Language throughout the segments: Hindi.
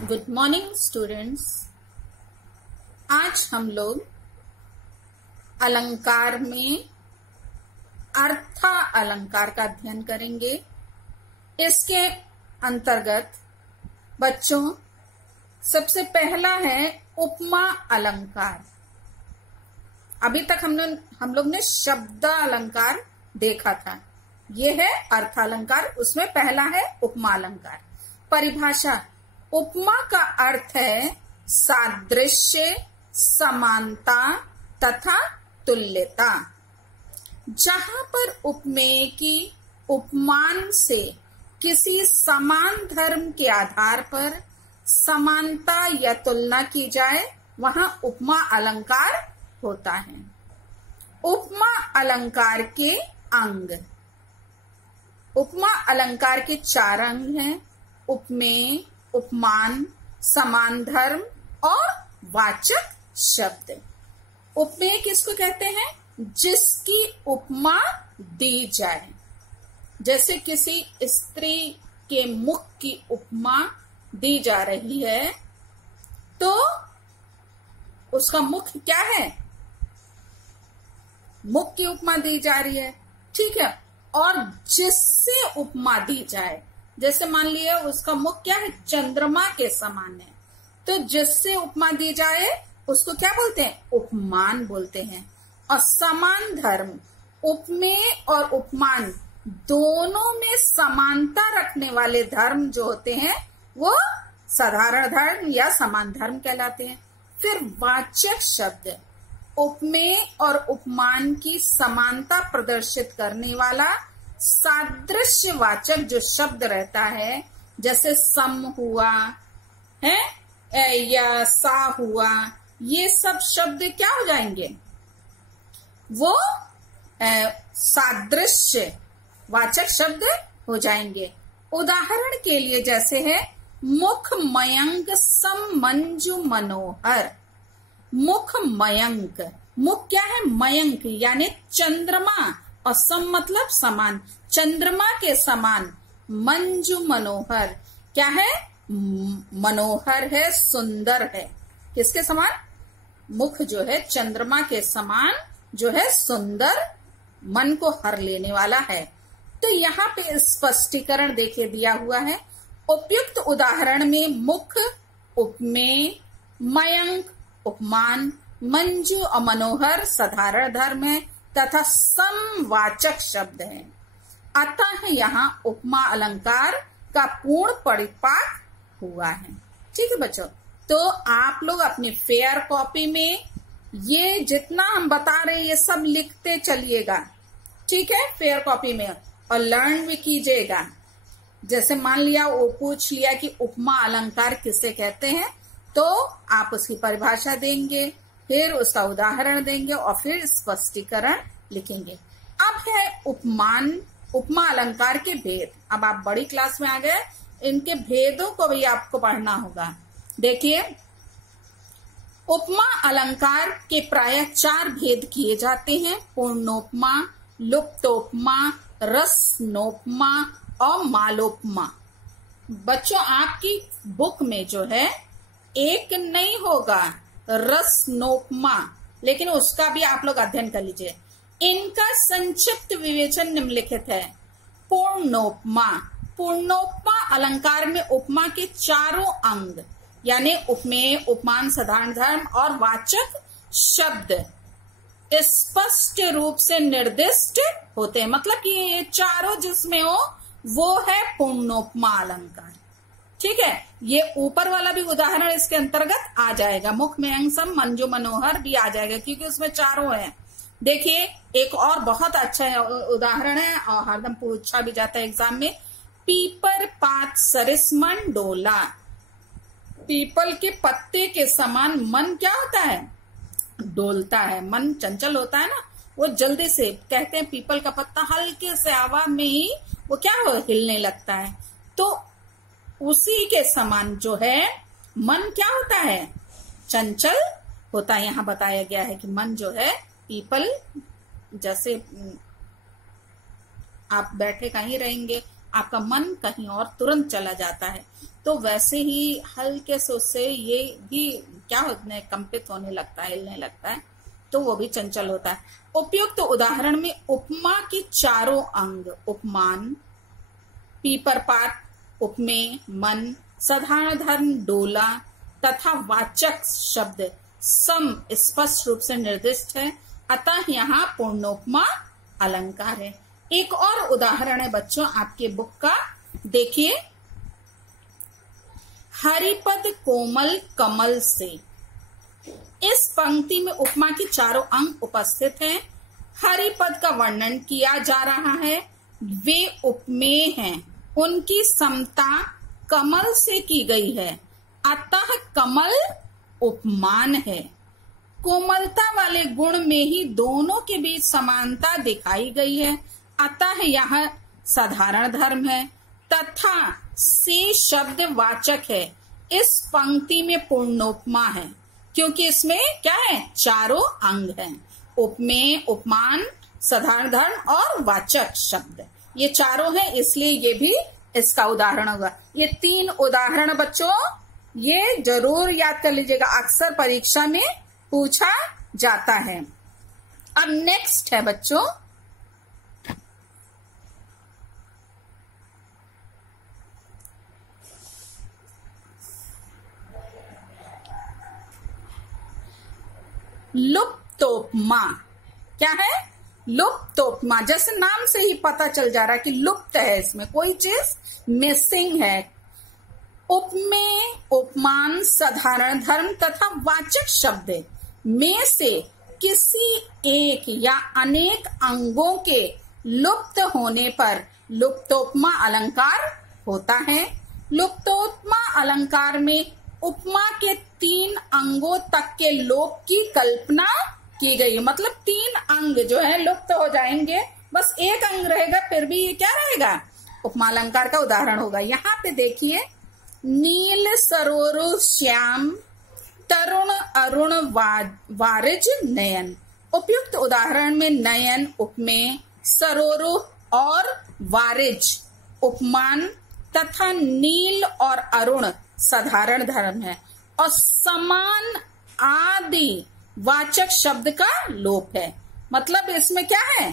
Good morning students. आज हम लोग अलंकार में अर्थ अलंकार का अध्ययन करेंगे। इसके अंतर्गत बच्चों सबसे पहला है उपमा अलंकार। अभी तक हम लोग ने शब्द अलंकार देखा था, ये है अर्थ अलंकार। उसमें पहला है उपमा अलंकार। परिभाषा: उपमा का अर्थ है सादृश्य, समानता तथा तुल्यता। जहां पर उपमेय की उपमान से किसी समान धर्म के आधार पर समानता या तुलना की जाए वहां उपमा अलंकार होता है। उपमा अलंकार के अंग: उपमा अलंकार के 4 अंग हैं: उपमेय, उपमान, समान धर्म और वाचक शब्द। उपमेय किसको कहते हैं? जिसकी उपमा दी जाए। जैसे किसी स्त्री के मुख की उपमा दी जा रही है तो उसका मुख क्या है? मुख की उपमा दी जा रही है, ठीक है। और जिससे उपमा दी जाए, जैसे मान लिया उसका मुख क्या है? चंद्रमा के समान है, तो जिससे उपमा दी जाए उसको क्या बोलते हैं? उपमान बोलते हैं। और समान धर्म, उपमेय और उपमान दोनों में समानता रखने वाले धर्म जो होते हैं वो साधारण धर्म या समान धर्म कहलाते हैं। फिर वाचक शब्द: उपमेय और उपमान की समानता प्रदर्शित करने वाला सादृश्य वाचक जो शब्द रहता है, जैसे सम हुआ है या सा हुआ, ये सब शब्द क्या हो जाएंगे? वो सादृश्य वाचक शब्द हो जाएंगे। उदाहरण के लिए जैसे है मुख मयंक सम मंजू मनोहर। मुख मयंक, मुख क्या है? मयंक यानी चंद्रमा, और सम मतलब समान, चंद्रमा के समान। मंजू मनोहर क्या है? मनोहर है, सुंदर है। किसके समान? मुख जो है चंद्रमा के समान जो है सुंदर, मन को हर लेने वाला है। तो यहाँ पे स्पष्टीकरण देखिए दिया हुआ है। उपयुक्त उदाहरण में मुख उपमेय, मयंक उपमान, मंजू और मनोहर साधारण धर्म है तथा समवाचक शब्द है। अतः यहाँ उपमा अलंकार का पूर्ण परिपाक हुआ है। ठीक है बच्चों, तो आप लोग अपनी फेयर कॉपी में ये जितना हम बता रहे हैं ये सब लिखते चलिएगा, ठीक है, फेयर कॉपी में, और लर्न भी कीजिएगा। जैसे मान लिया वो पूछ लिया कि उपमा अलंकार किसे कहते हैं, तो आप उसकी परिभाषा देंगे, फिर उसका उदाहरण देंगे और फिर स्पष्टीकरण लिखेंगे। अब है उपमान, उपमा अलंकार के भेद। अब आप बड़ी क्लास में आ गए, इनके भेदों को भी आपको पढ़ना होगा। देखिए, उपमा अलंकार के प्रायः 4 भेद किए जाते हैं: पूर्णोपमा, लुप्तोपमा, रसनोपमा और मालोपमा। बच्चों आपकी बुक में जो है एक नहीं होगा रसनोपमा, लेकिन उसका भी आप लोग अध्ययन कर लीजिए। इनका संक्षिप्त विवेचन निम्नलिखित है। पूर्णोपमा: पूर्णोपमा अलंकार में उपमा के 4 अंग यानी उपमेय, उपमान, साधारण धर्म और वाचक शब्द स्पष्ट रूप से निर्दिष्ट होते हैं। मतलब कि ये 4 जिसमें हो वो है पूर्णोपमा अलंकार। ठीक है, ये ऊपर वाला भी उदाहरण इसके अंतर्गत आ जाएगा। मुख मयंक सम मंजू मनोहर भी आ जाएगा क्योंकि उसमें 4 हैं। देखिए एक और बहुत अच्छा उदाहरण है और हरदम पूछा भी जाता है एग्जाम में। पीपर पात सरिस मन डोला। पीपल के पत्ते के समान मन क्या होता है? डोलता है। मन चंचल होता है ना, वो जल्दी से, कहते हैं पीपल का पत्ता हल्के से आवाज में ही वो क्या हो, हिलने लगता है। तो उसी के समान जो है मन क्या होता है? चंचल होता है। यहाँ बताया गया है कि मन जो है पीपल, जैसे आप बैठे कहीं रहेंगे आपका मन कहीं और तुरंत चला जाता है। तो वैसे ही हल्के से उससे ये भी क्या होता है, कंपित होने लगता है, हिलने लगता है, तो वो भी चंचल होता है। उपयुक्त उदाहरण में उपमा के चारों अंग उपमान, पीपरपात, उपमेय, मन, साधारण धर्म, डोला तथा वाचक शब्द सम स्पष्ट रूप से निर्दिष्ट है, अतः यहाँ पूर्णोपमा अलंकार है। एक और उदाहरण है बच्चों आपके बुक का, देखिए, हरिपद कोमल कमल से। इस पंक्ति में उपमा के चारों अंग उपस्थित हैं। हरिपद का वर्णन किया जा रहा है, वे उपमेय हैं, उनकी समता कमल से की गई है, अतः कमल उपमान है। कोमलता वाले गुण में ही दोनों के बीच समानता दिखाई गई है, अतः यह साधारण धर्म है। तथा से शब्द वाचक है, इस पंक्ति में पूर्णोपमा है, क्योंकि इसमें क्या है, चारों अंग हैं, उपमेय, उपमान, साधारण धर्म और वाचक शब्द, ये चारों हैं, इसलिए ये भी इसका उदाहरण होगा। ये 3 उदाहरण बच्चों ये जरूर याद कर लीजिएगा, अक्सर परीक्षा में पूछा जाता है। अब नेक्स्ट है बच्चों लुप्तोपमा। क्या है, लुप्तोपमा। जैसे नाम से ही पता चल जा रहा है कि लुप्त है, इसमें कोई चीज मिसिंग है। उपमेय, उपमान, साधारण धर्म तथा वाचक शब्द में से किसी एक या अनेक अंगों के लुप्त होने पर लुप्तोपमा अलंकार होता है। लुप्तोपमा अलंकार में उपमा के 3 अंगों तक के लोप की कल्पना की गई है, मतलब 3 अंग जो है लुप्त हो जाएंगे, बस एक अंग रहेगा, फिर भी ये क्या रहेगा, उपमा अलंकार का उदाहरण होगा। यहाँ पे देखिए, नील सरोरु श्याम, तरुण अरुण वारिज नयन। उपयुक्त उदाहरण में नयन उपमेय, सरोरु और वारिज उपमान तथा नील और अरुण साधारण धर्म है, और समान आदि वाचक शब्द का लोप है। मतलब इसमें क्या है,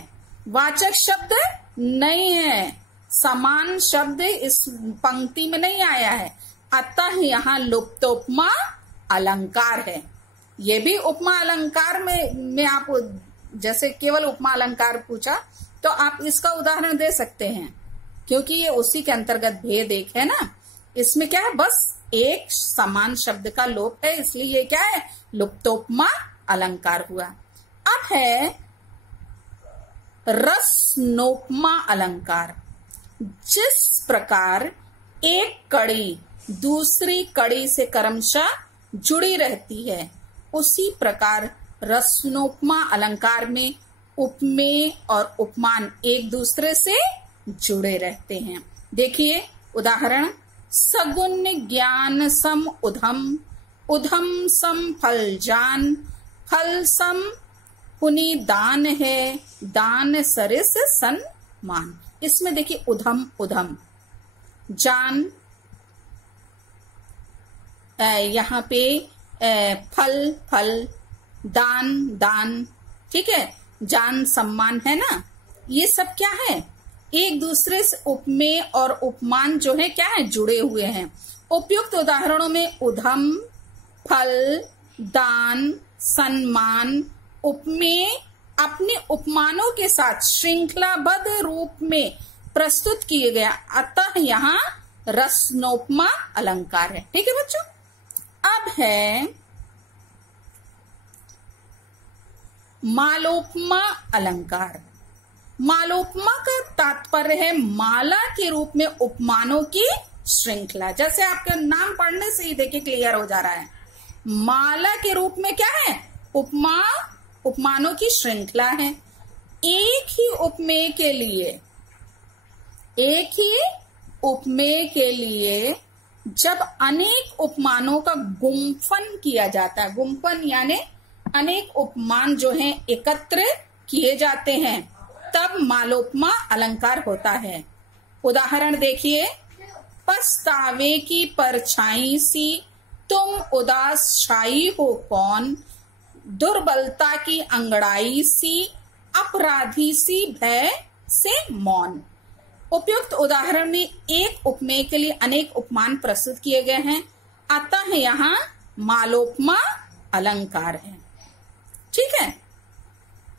वाचक शब्द नहीं है, समान शब्द इस पंक्ति में नहीं आया है, अतः यहाँ लुप्तोपमा अलंकार है। ये भी उपमा अलंकार में आप जैसे केवल उपमा अलंकार पूछा तो आप इसका उदाहरण दे सकते हैं, क्योंकि ये उसी के अंतर्गत भेद एक है ना। इसमें क्या है, बस एक समान शब्द का लोप है, इसलिए ये क्या है, लुप्तोपमा अलंकार हुआ। अब है रसनोपमा अलंकार। जिस प्रकार एक कड़ी दूसरी कड़ी से क्रमशः जुड़ी रहती है, उसी प्रकार रसनोपमा अलंकार में उपमेय और उपमान एक दूसरे से जुड़े रहते हैं। देखिए उदाहरण, सगुन ज्ञान सम उधम, उधम सम फल जान, फल सम पुनि दान है, दान सरिस सन्मान। इसमें देखिए उधम उधम, जान यहाँ पे फल फल, दान दान, ठीक है, जान सम्मान है ना। ये सब क्या है, एक दूसरे से उपमेय और उपमान जो है क्या है, जुड़े हुए हैं। उपयुक्त उदाहरणों में उधम, फल, दान, सम्मान, उपमेय अपने उपमानों के साथ श्रृंखलाबद्ध रूप में प्रस्तुत किए गया, अतः यहाँ रसनोपमा अलंकार है। ठीक है बच्चों। अब है मालोपमा अलंकार। मालोपमा का तात्पर्य है माला के रूप में उपमानों की श्रृंखला। जैसे आपका नाम पढ़ने से ही देखिए क्लियर हो जा रहा है, माला के रूप में क्या है, उपमा उपमानों की श्रृंखला है। एक ही उपमेय के लिए जब अनेक उपमानों का गुम्फन किया जाता है, गुम्फन यानी अनेक उपमान जो हैं एकत्र किए जाते हैं, तब मालोपमा अलंकार होता है। उदाहरण देखिए, पछतावे की परछाई सी तुम उदास छाई हो कौन, दुर्बलता की अंगड़ाई सी अपराधी सी भय से मौन। उपयुक्त उदाहरण में एक उपमेय के लिए अनेक उपमान प्रस्तुत किए गए हैं, अतः यहाँ मालोपमा अलंकार है। ठीक है,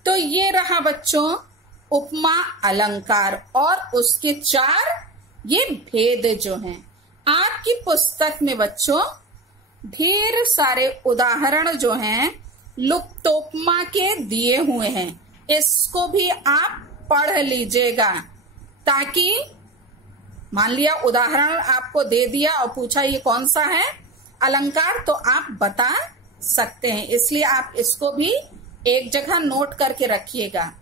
तो ये रहा बच्चों उपमा अलंकार और उसके 4 ये भेद जो हैं। आपकी पुस्तक में बच्चों ढेर सारे उदाहरण जो हैं लुप्तोपमा के दिए हुए हैं, इसको भी आप पढ़ लीजिएगा, ताकि मान लिया उदाहरण आपको दे दिया और पूछा ये कौन सा है अलंकार, तो आप बता सकते हैं। इसलिए आप इसको भी एक जगह नोट करके रखिएगा।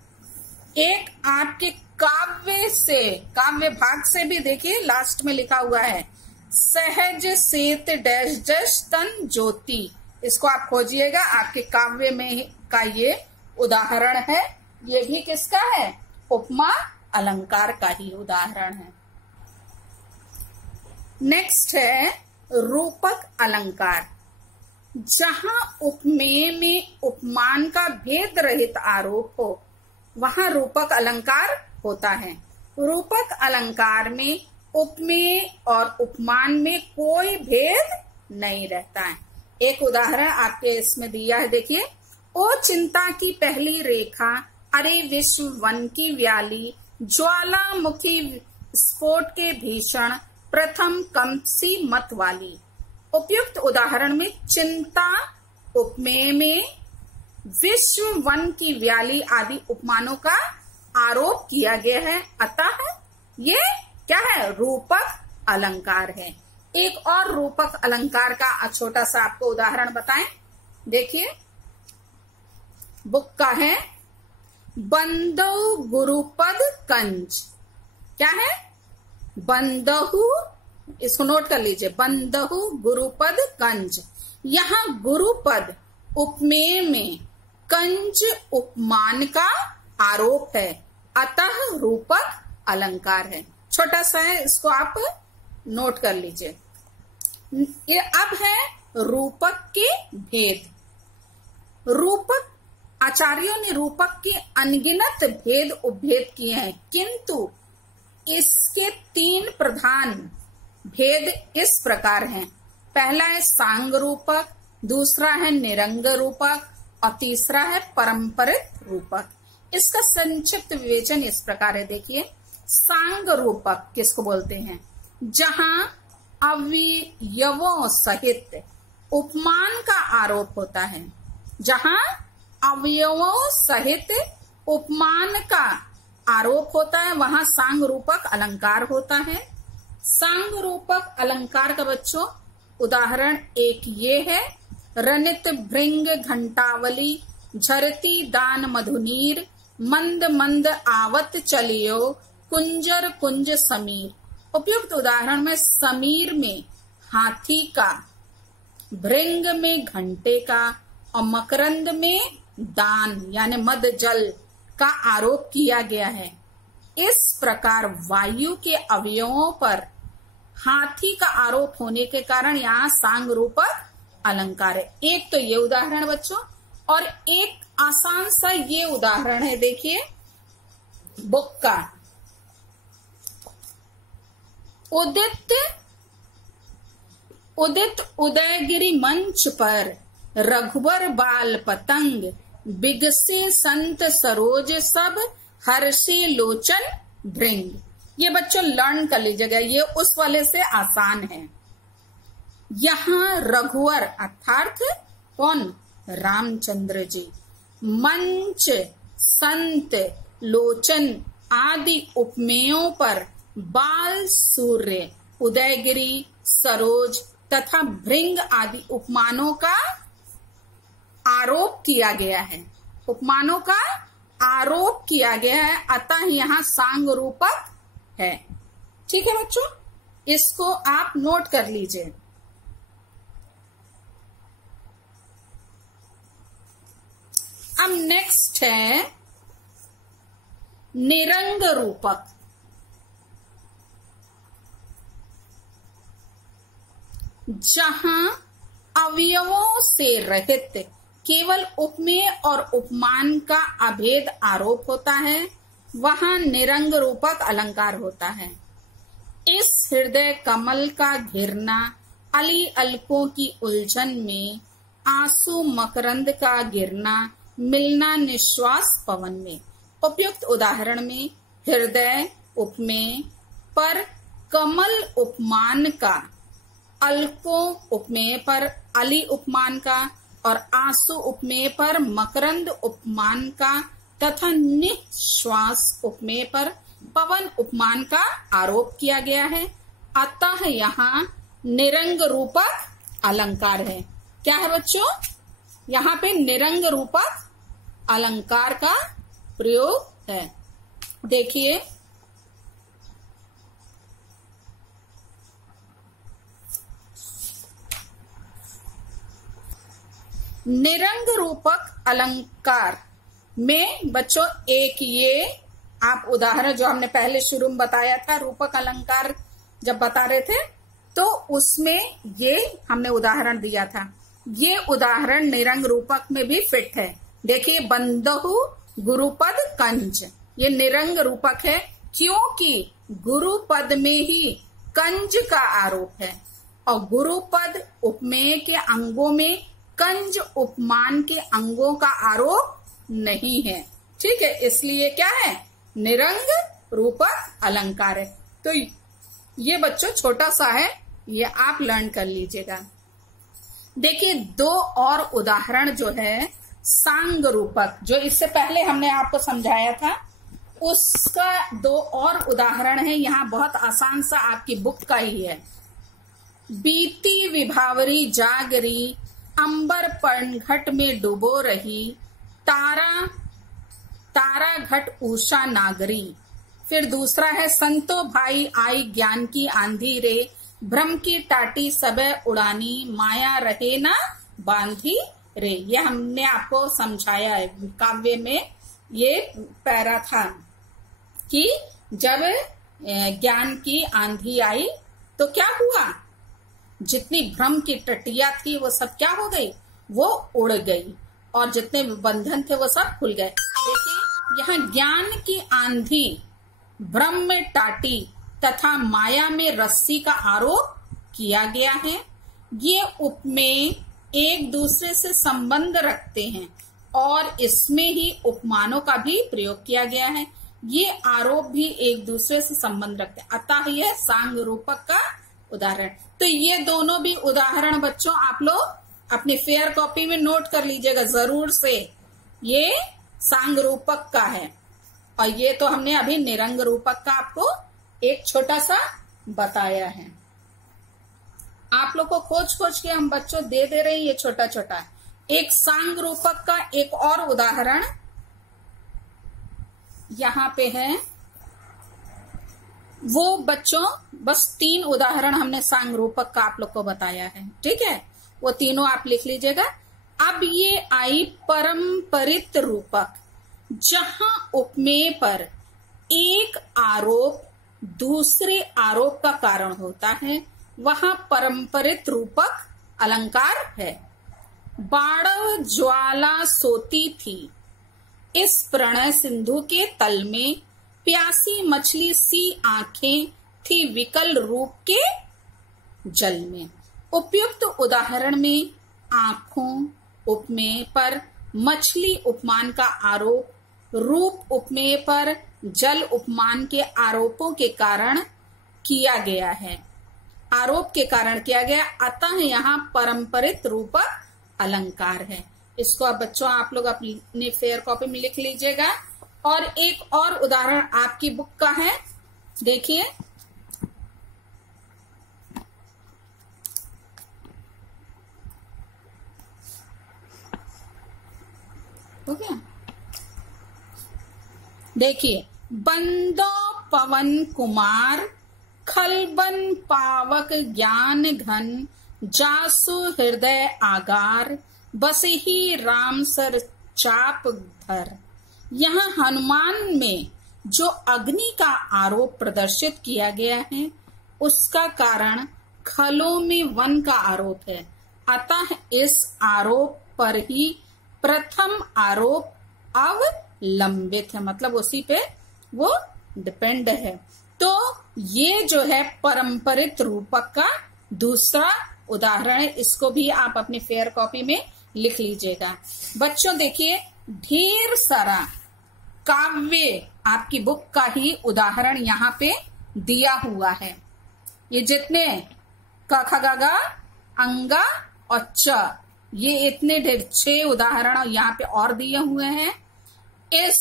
एक आपके काव्य भाग से भी देखिए, लास्ट में लिखा हुआ है सहज सेत डैश डैश तन ज्योति, इसको आप खोजिएगा। आपके काव्य में का ये उदाहरण है, ये भी किसका है, उपमा अलंकार का ही उदाहरण है। नेक्स्ट है रूपक अलंकार। जहां उपमेय में उपमान का भेद रहित आरोप हो वहां रूपक अलंकार होता है। रूपक अलंकार में उपमेय और उपमान में कोई भेद नहीं रहता है। एक उदाहरण आपके इसमें दिया है, देखिए, ओ चिंता की पहली रेखा, अरे विश्व वन की व्याली, ज्वालामुखी स्फोट के भीषण, प्रथम कमसी मत वाली। उपयुक्त उदाहरण में चिंता उपमेय में, विश्व वन की व्याली आदि उपमानों का आरोप किया गया है, अतः ये क्या है, रूपक अलंकार है। एक और रूपक अलंकार का छोटा सा आपको उदाहरण बताएं, देखिए बुक का है बंदहु गुरुपद कंज। क्या है, बंदहु, इसको नोट कर लीजिए, बंदहु गुरुपद कंज। यहाँ गुरुपद उपमेय में, कंज उपमान का आरोप है, अतः रूपक अलंकार है। छोटा सा है, इसको आप नोट कर लीजिए। ये अब है रूपक के भेद। रूपक आचार्यों ने रूपक के अनगिनत भेद उपभेद किए हैं, किंतु इसके 3 प्रधान भेद इस प्रकार हैं। पहला है सांग रूपक, दूसरा है निरंग रूपक और तीसरा है परंपरित रूपक। इसका संक्षिप्त विवेचन इस प्रकार है, देखिए। सांग रूपक किसको बोलते हैं, जहां अवयवों सहित उपमान का आरोप होता है। जहां अवयवों सहित उपमान का आरोप होता है वहां सांग रूपक अलंकार होता है। सांग रूपक अलंकार का बच्चों उदाहरण एक ये है, रनित भृंग घंटावली, झरती दान मधुनीर, मंद मंद आवत चलियो, कुंजर कुंज समीर। उपयुक्त उदाहरण में समीर में हाथी का, भृंग में घंटे का और मकरंद में दान यानी मद जल का आरोप किया गया है। इस प्रकार वायु के अवयवों पर हाथी का आरोप होने के कारण यहाँ सांग रूपक अलंकार है। एक तो ये उदाहरण बच्चों, और एक आसान सा ये उदाहरण है, देखिए बुक का, उदित उदयगिरी मंच पर, रघुवर बाल पतंग, बिगसे संत सरोज सब, हर्षे लोचन भृंग। ये बच्चों लर्न कर लीजिएगा, ये उस वाले से आसान है। यहाँ रघुवर अर्थात कौन, रामचंद्र जी, मंच, संत, लोचन आदि उपमेयों पर बाल, सूर्य, उदयगिरी, सरोज तथा भृंग आदि उपमानों का आरोप किया गया है। उपमानों का आरोप किया गया है, अतः यहाँ सांग रूपक है। ठीक है बच्चों, इसको आप नोट कर लीजिए। अब नेक्स्ट है निरंग रूपक। जहां अवयवों से रहित केवल उपमेय और उपमान का अभेद आरोप होता है, वहां निरंग रूपक अलंकार होता है। इस हृदय कमल का घिरना अली अलकों की उलझन में, आंसू मकरंद का गिरना मिलना निश्वास पवन में। उपयुक्त उदाहरण में हृदय उपमेय पर कमल उपमान का, अलकों उपमेय पर अली उपमान का और आंसू उपमेय पर मकरंद उपमान का तथा निश्वास उपमेय पर पवन उपमान का आरोप किया गया है। अतः यहाँ निरंग रूपक अलंकार है। क्या है बच्चों? यहाँ पे निरंग रूपक अलंकार का प्रयोग है। देखिए, निरंग रूपक अलंकार में बच्चों एक ये आप उदाहरण जो हमने पहले शुरू में बताया था, रूपक अलंकार जब बता रहे थे तो उसमें ये हमने उदाहरण दिया था। ये उदाहरण निरंग रूपक में भी फिट है। देखिए, बंदहु गुरुपद कंज, ये निरंग रूपक है क्योंकि गुरुपद में ही कंज का आरोप है और गुरुपद उपमेय के अंगों में कंज उपमान के अंगों का आरोप नहीं है। ठीक है, इसलिए क्या है? निरंग रूपक अलंकार है। तो ये बच्चों छोटा सा है, ये आप लर्न कर लीजिएगा। देखिए, दो और उदाहरण जो है सांग रूपक, जो इससे पहले हमने आपको समझाया था, उसका दो और उदाहरण है। यहाँ बहुत आसान सा आपकी बुक का ही है। बीती विभावरी जागरी, अंबर पर्णघट में डुबो रही, तारा तारा घट उषा नागरी। फिर दूसरा है संतो भाई आई ज्ञान की आंधी रे, भ्रम की टाटी सबे उड़ानी, माया रहे ना बांधी रे। ये हमने आपको समझाया है काव्य में, ये पैरा था कि जब ज्ञान की आंधी आई तो क्या हुआ, जितनी भ्रम की टटिया थी वो सब क्या हो गई, वो उड़ गई और जितने बंधन थे वो सब खुल गए। देखिए, यहाँ ज्ञान की आंधी, भ्रम में टाटी तथा माया में रस्सी का आरोप किया गया है। ये उपमेय एक दूसरे से संबंध रखते हैं और इसमें ही उपमानों का भी प्रयोग किया गया है। ये आरोप भी एक दूसरे से संबंध रखते हैं, अतः यह सांग रूपक का उदाहरण। तो ये दोनों भी उदाहरण बच्चों आप लोग अपनी फेयर कॉपी में नोट कर लीजिएगा जरूर से। ये सांग रूपक का है और ये तो हमने अभी निरंग रूपक का आपको एक छोटा सा बताया है। आप लोग को खोज खोज के हम बच्चों दे रहे हैं ये छोटा छोटा। एक सांग रूपक का एक और उदाहरण यहाँ पे है। वो बच्चों बस 3 उदाहरण हमने सांग रूपक का आप लोग को बताया है। ठीक है, वो तीनों आप लिख लीजिएगा। अब ये आई परंपरित रूपक, जहां उपमेय पर एक आरोप दूसरे आरोप का कारण होता है, वहां परंपरित रूपक अलंकार है। बाड़व ज्वाला सोती थी इस प्रणय सिंधु के तल में, प्यासी मछली सी आंखें थी विकल रूप के जल में। उपयुक्त उदाहरण में आंखों उपमेय पर मछली उपमान का आरोप, रूप उपमेय पर जल उपमान के आरोपों के कारण किया गया है, आरोप के कारण किया गया, अतः यहाँ परंपरित रूपक अलंकार है। इसको अब बच्चों आप लोग अपनी फेयर कॉपी में लिख लीजिएगा। और एक और उदाहरण आपकी बुक का है, देखिए। हो गया? देखिए, बंदो पवन कुमार, खलबन पावक ज्ञान घन, जासु हृदय आगार, बसही राम सर चाप धर। यहाँ हनुमान में जो अग्नि का आरोप प्रदर्शित किया गया है, उसका कारण खलों में वन का आरोप है, अतः इस आरोप पर ही प्रथम आरोप अवलंबित है, मतलब उसी पे वो डिपेंड है। तो ये जो है परंपरित रूपक का दूसरा उदाहरण है, इसको भी आप अपनी फेयर कॉपी में लिख लीजिएगा। बच्चों देखिए, ढेर सारा काव्य आपकी बुक का ही उदाहरण यहाँ पे दिया हुआ है। ये जितने क ख ग घ अंगा और च, ये इतने ढेर 6 उदाहरण यहाँ पे और दिए हुए हैं। इस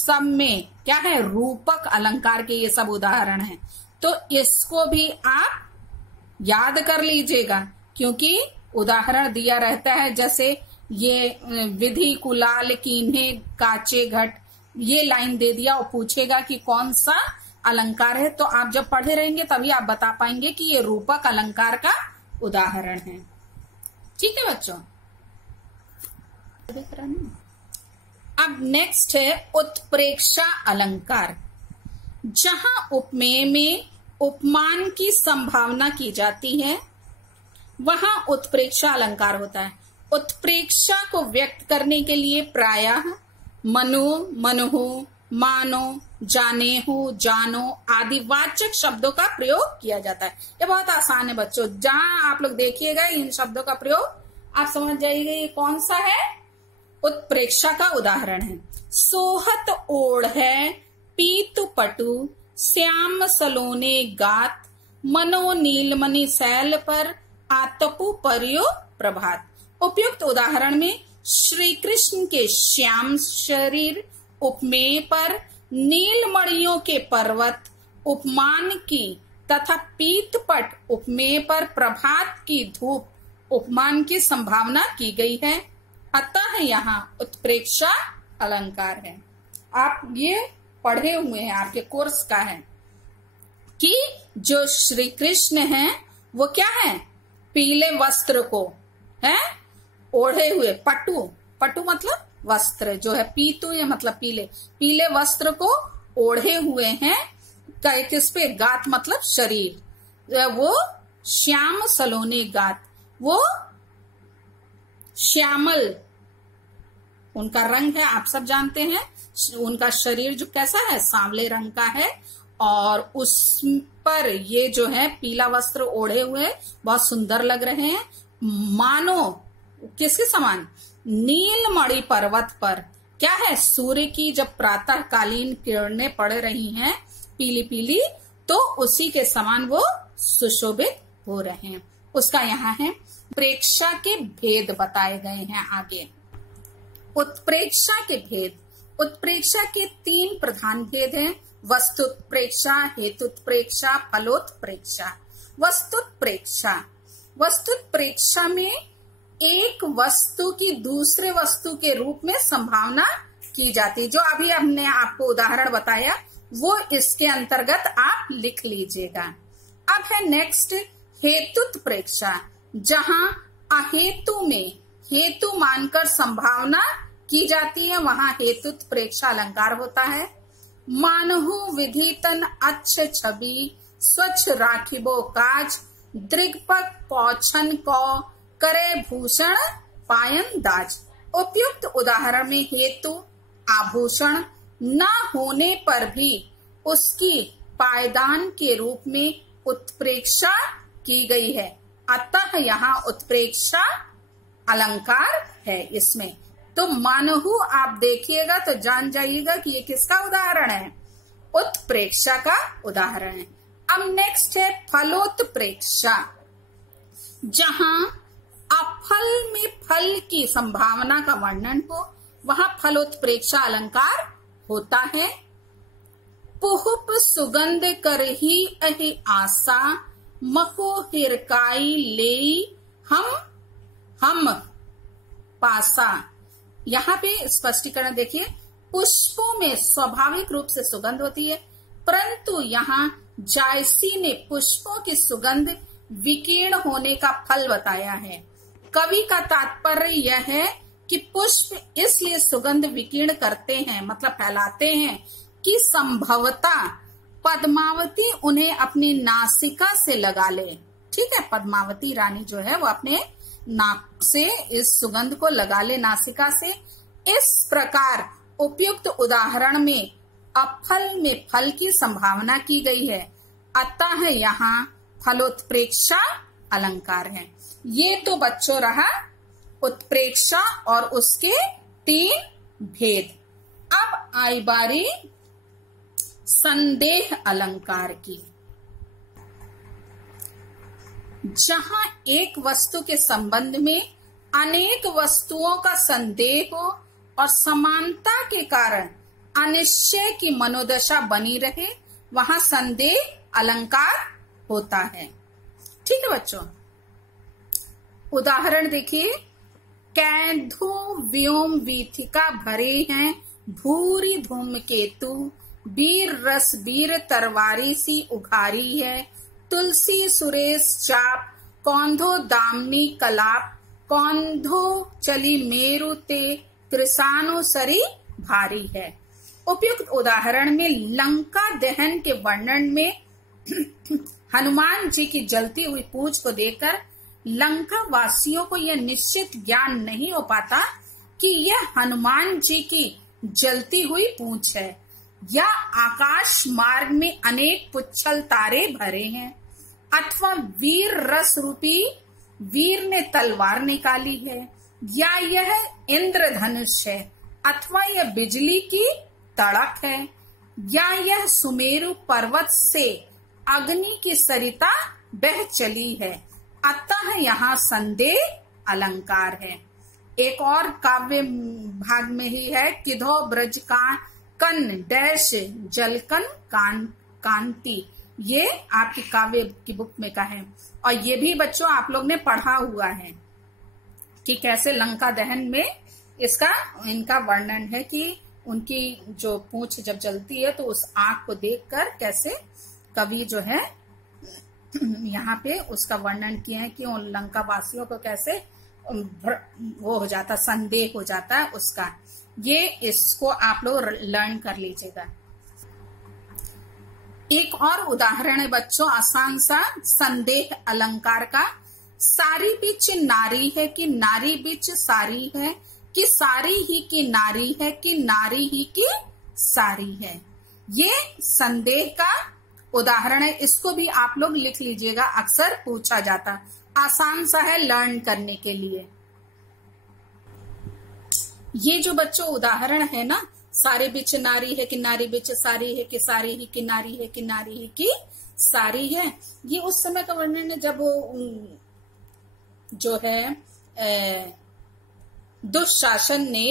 सब में क्या है, रूपक अलंकार के ये सब उदाहरण हैं। तो इसको भी आप याद कर लीजिएगा, क्योंकि उदाहरण दिया रहता है। जैसे ये विधि कुलाल कीन्हे काचे घट, ये लाइन दे दिया और पूछेगा कि कौन सा अलंकार है, तो आप जब पढ़े रहेंगे तभी आप बता पाएंगे कि ये रूपक अलंकार का उदाहरण है। ठीक है बच्चों। अब नेक्स्ट है उत्प्रेक्षा अलंकार, जहां उपमेय में उपमान की संभावना की जाती है, वहां उत्प्रेक्षा अलंकार होता है। उत्प्रेक्षा को व्यक्त करने के लिए प्रायः मनो, मनहु, मानो, जाने हो, जानो आदि वाचक शब्दों का प्रयोग किया जाता है। ये बहुत आसान है बच्चों, जहां आप लोग देखिएगा इन शब्दों का प्रयोग आप समझ जाइएगा ये कौन सा है, उत्प्रेक्षा का उदाहरण है। सोहत ओढ़ है पीतु पटु, श्याम सलोने गात, मनो नीलमणि शैल पर, आतपु पर्यो प्रभात। उपयुक्त उदाहरण में श्री कृष्ण के श्याम शरीर उपमेय पर, नीलमणियों के पर्वत उपमान की तथा पीतपट उपमेय पर प्रभात की धूप उपमान की संभावना की गई है, अतः यहाँ उत्प्रेक्षा अलंकार है। आप ये पढ़े हुए हैं, आपके कोर्स का है कि जो श्री कृष्ण हैं वो क्या है, पीले वस्त्र को है ओढ़े हुए, पटु, पटु मतलब वस्त्र जो है, पीतु ये मतलब पीले, पीले वस्त्र को ओढ़े हुए हैं, किस पे, गात मतलब शरीर, वो श्याम सलोने गात, वो श्यामल उनका रंग है, आप सब जानते हैं। उनका शरीर जो कैसा है, सांवले रंग का है, और उस पर ये जो है पीला वस्त्र ओढ़े हुए बहुत सुंदर लग रहे हैं। मानो किसके समान, नीलमणि पर्वत पर क्या है, सूर्य की जब प्रातः कालीन किरणें पड़ रही हैं पीली पीली, तो उसी के समान वो सुशोभित हो रहे हैं। उसका यहाँ है उत्प्रेक्षा के भेद बताए गए हैं आगे। उत्प्रेक्षा के भेद, उत्प्रेक्षा के 3 प्रधान भेद हैं, वस्तुत्प्रेक्षा, हेतुत्प्रेक्षा, फलोत्प्रेक्षा। वस्तुत्प्रेक्षा, वस्तुत्प्रेक्षा में एक वस्तु की दूसरे वस्तु के रूप में संभावना की जाती है। जो अभी हमने आपको उदाहरण बताया वो इसके अंतर्गत आप लिख लीजिएगा। अब है नेक्स्ट हेतुत्प्रेक्षा, जहां अहेतु में हेतु मानकर संभावना की जाती है, वहां हेतुत्प्रेक्षा अलंकार होता है। मानहु विधितन अच्छ छवि, स्वच्छ राखिबो काज, दृग्पक पौछन को, करे भूषण पायन दाज। उपयुक्त उदाहरण में हेतु आभूषण न होने पर भी उसकी पायदान के रूप में उत्प्रेक्षा की गई है, अतः यहाँ उत्प्रेक्षा अलंकार है इसमें। तो मानहु आप देखिएगा तो जान जाइएगा कि ये किसका उदाहरण है, उत्प्रेक्षा का उदाहरण है। अब नेक्स्ट है फलोत्प्रेक्षा, जहां अफल में फल की संभावना का वर्णन हो, वहां फलोत्प्रेक्षा अलंकार होता है। पुहुप सुगंध करही अहि आशा, मको हिरकाई ले हम पासा। यहाँ पे स्पष्टीकरण देखिए, पुष्पों में स्वाभाविक रूप से सुगंध होती है, परंतु यहाँ जायसी ने पुष्पों की सुगंध विकीर्ण होने का फल बताया है। कवि का तात्पर्य यह है कि पुष्प इसलिए सुगंध विकीर्ण करते हैं, मतलब फैलाते हैं, कि संभवतः पद्मावती उन्हें अपनी नासिका से लगा ले। ठीक है, पद्मावती रानी जो है वो अपने नाक से इस सुगंध को लगा ले, नासिका से। इस प्रकार उपयुक्त उदाहरण में अफल में फल की संभावना की गई है, अतः यहाँ फलोत्प्रेक्षा अलंकार है। ये तो बच्चों रहा उत्प्रेक्षा और उसके 3 भेद। अब आई बारी संदेह अलंकार की। जहां एक वस्तु के संबंध में अनेक वस्तुओं का संदेह हो और समानता के कारण अनिश्चय की मनोदशा बनी रहे, वहां संदेह अलंकार होता है। ठीक है बच्चों, उदाहरण देखिए। कैधु व्योम वीथिका भरे हैं भूरी धूमकेतु, वीर रस वीर तरवारी सी उघारी है, तुलसी सुरेश चाप, कौंधो दामनी कलाप, कौंधो चली मेरु ते, कृसानो सरी भारी है। उपयुक्त उदाहरण में लंका दहन के वर्णन में हनुमान जी की जलती हुई पूंछ को देखकर लंका वासियों को यह निश्चित ज्ञान नहीं हो पाता कि यह हनुमान जी की जलती हुई पूंछ है या आकाश मार्ग में अनेक पुच्छल तारे भरे हैं, अथवा वीर रस रूपी वीर ने तलवार निकाली है, या यह इंद्रधनुष है, अथवा यह बिजली की तड़क है, या यह सुमेरु पर्वत से अग्नि की सरिता बह चली है, अतः यहाँ संदेह अलंकार है। एक और काव्य भाग में ही है, किधो ब्रज का कन डैश जलकन कांति। ये आपकी काव्य की बुक में का है, और ये भी बच्चों आप लोग ने पढ़ा हुआ है कि कैसे लंका दहन में इनका वर्णन है कि उनकी जो पूंछ जब जलती है तो उस आग को देखकर कैसे कवि जो है यहाँ पे उसका वर्णन किया है कि उन लंका वासियों को कैसे वो हो जाता, संदेह हो जाता है उसका। ये इसको आप लोग लर्न कर लीजिएगा। एक और उदाहरण है बच्चों आसान सा संदेह अलंकार का। सारी बीच नारी है कि नारी बीच सारी है, कि सारी ही की नारी है, कि नारी ही की सारी है। ये संदेह का उदाहरण है, इसको भी आप लोग लिख लीजिएगा, अक्सर पूछा जाता, आसान सा है लर्न करने के लिए। ये जो बच्चों उदाहरण है ना, सारे बिच नारी है कि नारी बिच सारी है, कि सारी ही की नारी है, कि नारी ही की सारी है, ये उस समय का वर्णन है जब जो है दुशासन ने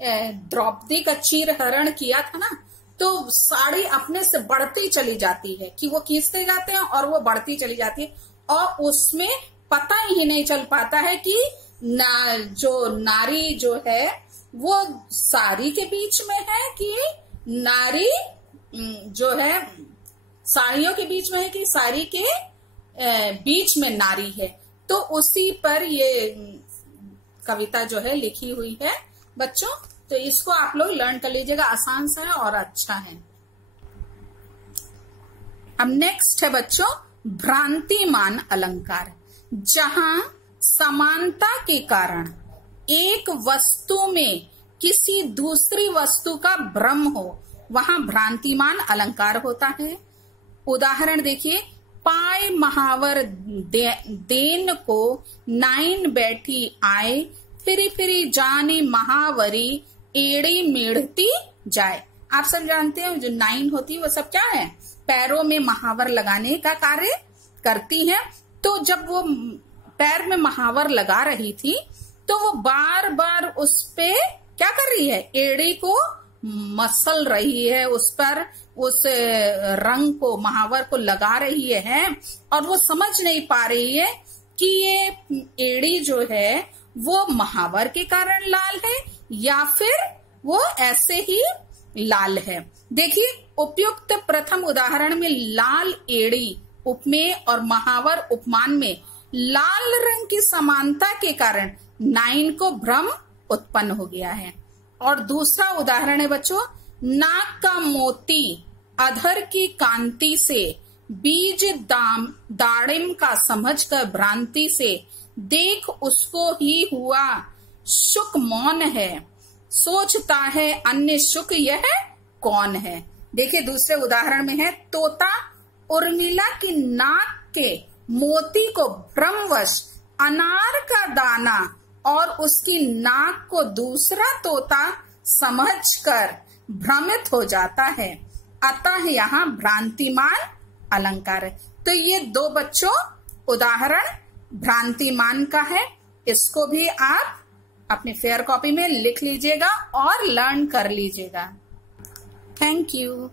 द्रौपदी का चीरहरण किया था ना, तो साड़ी अपने से बढ़ती चली जाती है कि वो खींचते जाते हैं और वो बढ़ती चली जाती है, और उसमें पता ही नहीं चल पाता है कि जो नारी जो है वो साड़ी के बीच में है कि नारी जो है साड़ियों के बीच में है कि साड़ी के बीच में नारी है। तो उसी पर ये कविता जो है लिखी हुई है बच्चों, तो इसको आप लोग लर्न कर लीजिएगा, आसान सा है और अच्छा है। अब नेक्स्ट है बच्चों भ्रांतिमान अलंकार। जहां समानता के कारण एक वस्तु में किसी दूसरी वस्तु का भ्रम हो, वहां भ्रांतिमान अलंकार होता है। उदाहरण देखिए, पाए महावर देन को नाइन बैठी आए, फिरी फिरी जानी महावरी एड़ी मेढ़ती जाए। आप सब जानते हैं जो नाइन होती है वो सब क्या है, पैरों में महावर लगाने का कार्य करती है। तो जब वो पैर में महावर लगा रही थी तो वो बार बार उस पे क्या कर रही है, एड़ी को मसल रही है, उस पर उस रंग को महावर को लगा रही है, और वो समझ नहीं पा रही है कि ये एड़ी जो है वो महावर के कारण लाल है या फिर वो ऐसे ही लाल है। देखिए उपयुक्त प्रथम उदाहरण में लाल एड़ी उपमेय और महावर उपमान में लाल रंग की समानता के कारण नाइन को भ्रम उत्पन्न हो गया है। और दूसरा उदाहरण है बच्चों, नाक का मोती अधर की कांति से बीज दाड़िम का समझकर भ्रांति से देख उसको ही हुआ शुक मौन है, सोचता है अन्य शुक यह कौन है। देखिए दूसरे उदाहरण में है, तोता उर्मिला की नाक के मोती को भ्रमवश अनार का दाना और उसकी नाक को दूसरा तोता समझकर भ्रमित हो जाता है, अतः यहाँ भ्रांतिमान अलंकार है। तो ये दो बच्चों उदाहरण भ्रांतिमान का है, इसको भी आप अपनी फेयर कॉपी में लिख लीजिएगा और लर्न कर लीजिएगा। Thank you.